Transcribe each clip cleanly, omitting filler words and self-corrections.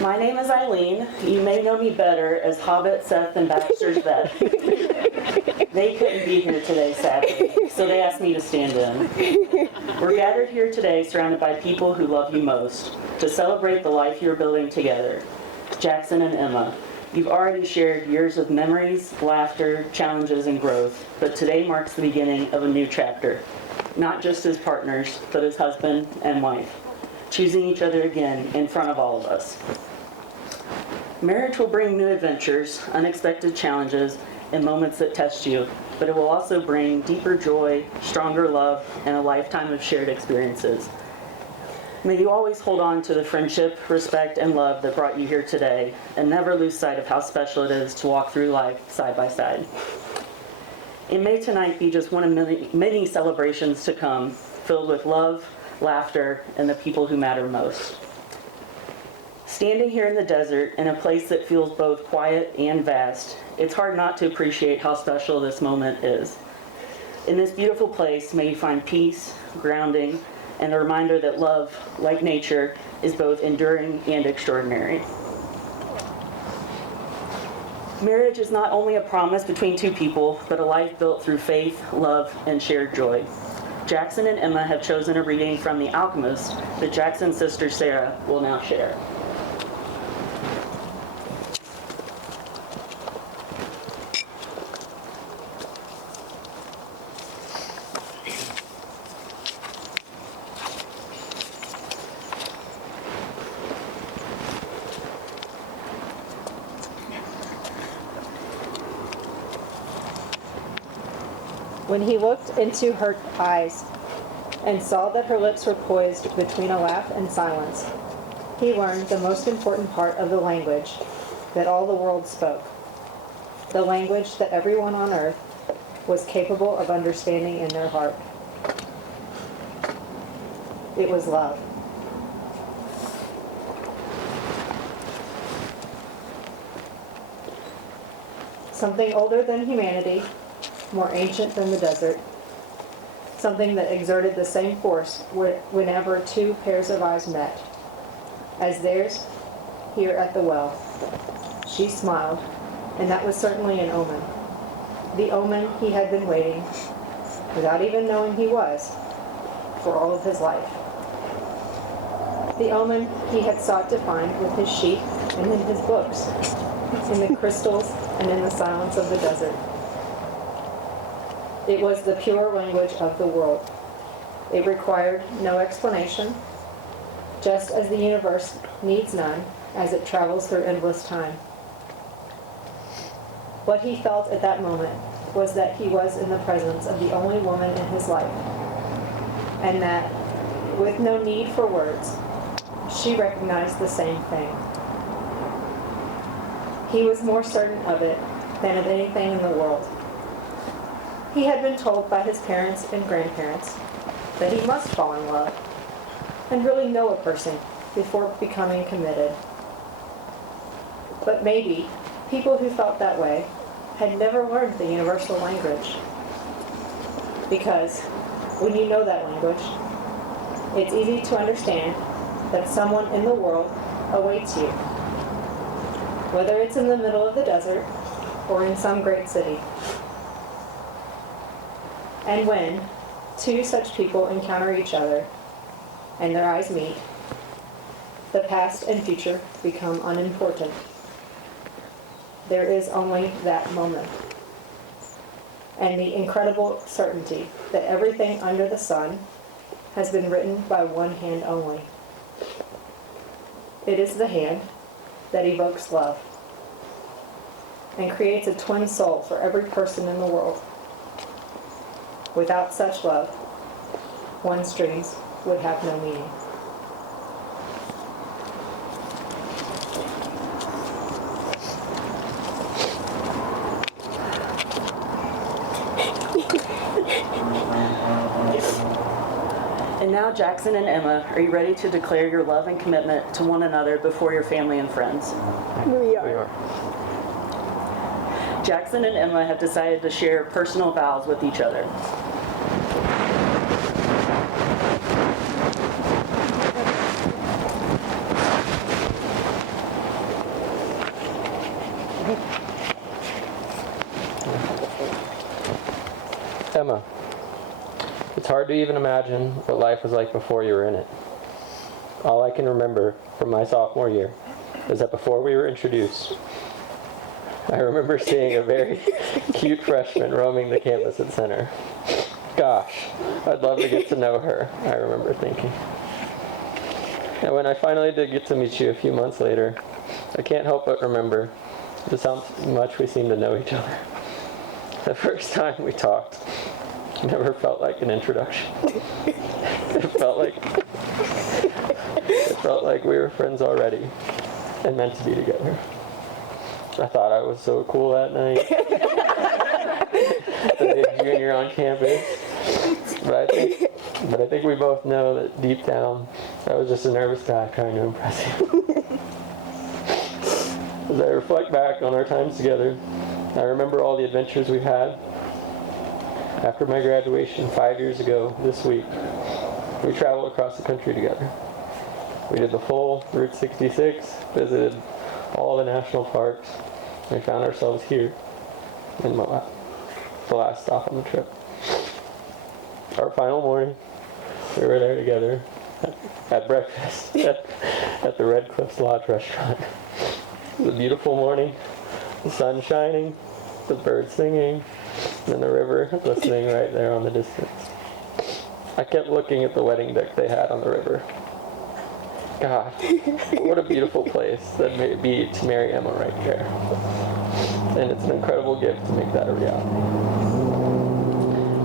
My name is Eileen. You may know me better as Hobbit, Seth, and Baxter's vet. They couldn't be here today, sadly, so they asked me to stand in. We're gathered here today surrounded by people who love you most, to celebrate the life you're building together. Jackson and Emma, you've already shared years of memories, laughter, challenges, and growth, but today marks the beginning of a new chapter, not just as partners, but as husband and wife, choosing each other again in front of all of us. Marriage will bring new adventures, unexpected challenges, and moments that test you, but it will also bring deeper joy, stronger love, and a lifetime of shared experiences. May you always hold on to the friendship, respect, and love that brought you here today, and never lose sight of how special it is to walk through life side by side. It may tonight be just one of many celebrations to come, filled with love, laughter, and the people who matter most. Standing here in the desert, in a place that feels both quiet and vast, it's hard not to appreciate how special this moment is. In this beautiful place, may you find peace, grounding, and a reminder that love, like nature, is both enduring and extraordinary. Marriage is not only a promise between two people, but a life built through faith, love, and shared joy. Jackson and Emma have chosen a reading from The Alchemist that Jackson's sister Sarah will now share. When he looked into her eyes and saw that her lips were poised between a laugh and silence, he learned the most important part of the language that all the world spoke, the language that everyone on earth was capable of understanding in their heart. It was love. Something older than humanity, more ancient than the desert, something that exerted the same force whenever two pairs of eyes met, as theirs here at the well. She smiled, and that was certainly an omen. The omen he had been waiting, without even knowing he was, for all of his life. The omen he had sought to find with his sheep and in his books, in the crystals and in the silence of the desert. It was the pure language of the world. It required no explanation, just as the universe needs none as it travels through endless time. What he felt at that moment was that he was in the presence of the only woman in his life, and that, with no need for words, she recognized the same thing. He was more certain of it than of anything in the world. He had been told by his parents and grandparents that he must fall in love and really know a person before becoming committed. But maybe people who felt that way had never learned the universal language. Because when you know that language, it's easy to understand that someone in the world awaits you, whether it's in the middle of the desert or in some great city. And when two such people encounter each other and their eyes meet, the past and future become unimportant. There is only that moment, and the incredible certainty that everything under the sun has been written by one hand only. It is the hand that evokes love and creates a twin soul for every person in the world. Without such love, one's dreams would have no meaning. And now, Jackson and Emma, are you ready to declare your love and commitment to one another before your family and friends? We are. Jackson and Emma have decided to share personal vows with each other. Emma, it's hard to even imagine what life was like before you were in it. All I can remember from my sophomore year is that before we were introduced, I remember seeing a very cute freshman roaming the campus at Center. Gosh, I'd love to get to know her, I remember thinking. And when I finally did get to meet you a few months later, I can't help but remember just how much we seemed to know each other. The first time we talked never felt like an introduction. It felt like we were friends already and meant to be together. I thought I was so cool that night. The big junior on campus. But I think we both know that deep down, I was just a nervous guy trying to impress you. As I reflect back on our times together, I remember all the adventures we had. After my graduation 5 years ago this week, we traveled across the country together. We did the full Route 66, visited all the national parks, and we found ourselves here in Moab, the last stop on the trip. Our final morning, we were there together at breakfast at the Red Cliffs Lodge restaurant. It was a beautiful morning, the sun shining, the birds singing, and the river glistening right there on the distance. I kept looking at the wedding deck they had on the river. God, what a beautiful place that may be to marry Emma right there. And it's an incredible gift to make that a reality.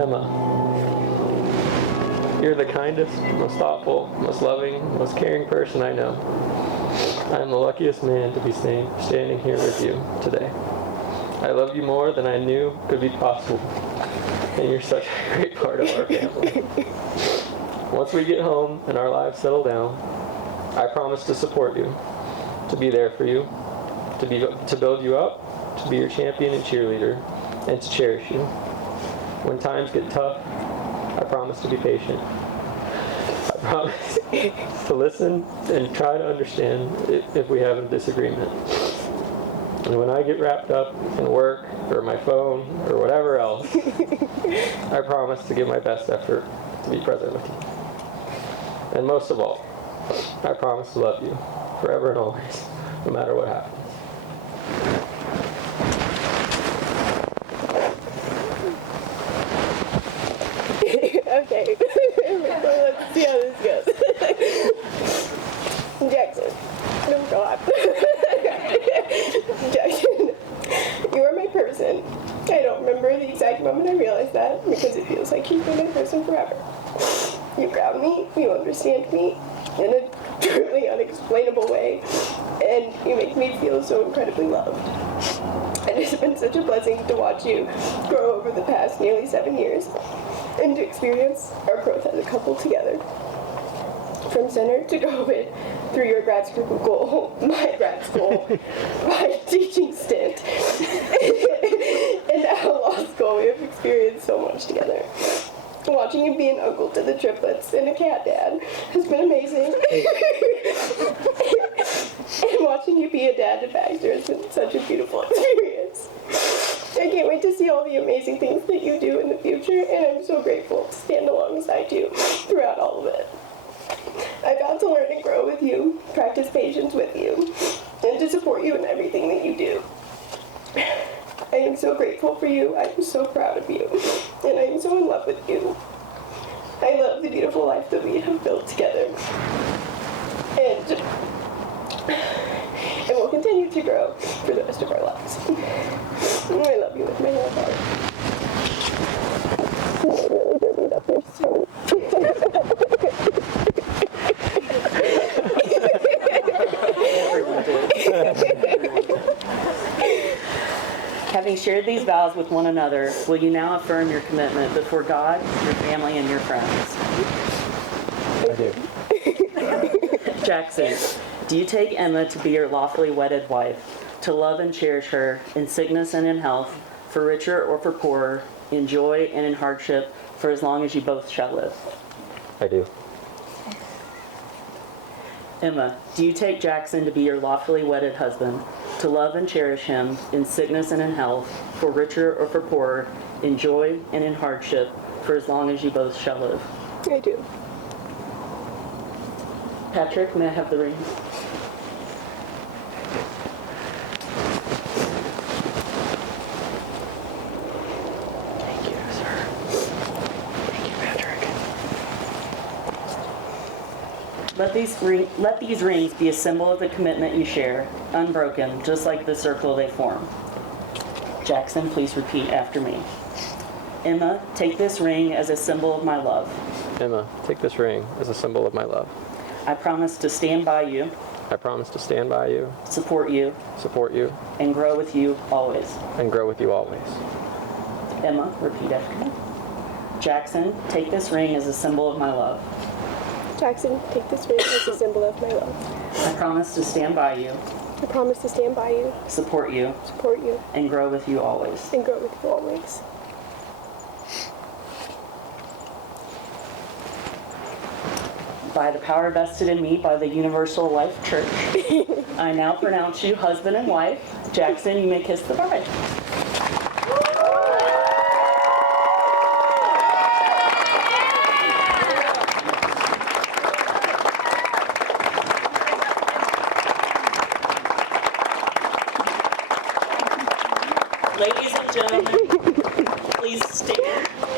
Emma, you're the kindest, most thoughtful, most loving, most caring person I know. I am the luckiest man to be standing here with you today. I love you more than I knew could be possible, and you're such a great part of our family. Once we get home and our lives settle down, I promise to support you, to be there for you, to build you up, to be your champion and cheerleader, and to cherish you. When times get tough, I promise to be patient. I promise to listen and try to understand if we have a disagreement. And when I get wrapped up in work or my phone or whatever else, I promise to give my best effort to be present with you. And most of all, I promise to love you forever and always, no matter what happens. Okay, let's see how this goes. Jackson, oh God. Jackson, you are my person. I don't remember the exact moment I realized that because it feels like you've been my person forever. You ground me, you understand me in a truly unexplainable way, and you make me feel so incredibly loved. And it's been such a blessing to watch you grow over the past nearly 7 years and to experience our growth as a couple together. From Center to COVID, through your grad school, my grad school, my teaching stint, and now law school, we have experienced so much together. Watching you be an uncle to the triplets and a cat dad has been amazing. And watching you be a dad to Baxter has been such a beautiful experience. I can't wait to see all the amazing things that you do in the future, and I'm so grateful to stand alongside you throughout all of it. I vow to learn and grow with you, practice patience with you, and to support you in everything that you do. I am so grateful for you, I am so proud of you, and I am so in love with you. I love the beautiful life that we have built together. And we'll continue to grow for the rest of our lives. I love you with my whole heart. It's really dirty up here soon. Having shared these vows with one another, will you now affirm your commitment before God, your family, and your friends? I do. Jackson, do you take Emma to be your lawfully wedded wife, to love and cherish her in sickness and in health, for richer or for poorer, in joy and in hardship, for as long as you both shall live? I do. Emma, do you take Jackson to be your lawfully wedded husband, to love and cherish him in sickness and in health, for richer or for poorer, in joy and in hardship, for as long as you both shall live? I do. Patrick, may I have the ring? Thank you, sir. Thank you, Patrick. Let these rings be a symbol of the commitment you share, unbroken, just like the circle they form. Jackson, please repeat after me. Emma, take this ring as a symbol of my love. Emma, take this ring as a symbol of my love. I promise to stand by you, I promise to stand by you, support you, support you, and grow with you always. and grow with you always. Emma, repeat after me. Jackson, take this ring as a symbol of my love. Jackson, take this ring as a symbol of my love. I promise to stand by you, I promise to stand by you, support you, support you, and grow with you always. and grow with you always. By the power vested in me by the Universal Life Church, I now pronounce you husband and wife. Jackson, you may kiss the bride. Ladies and gentlemen, please stand.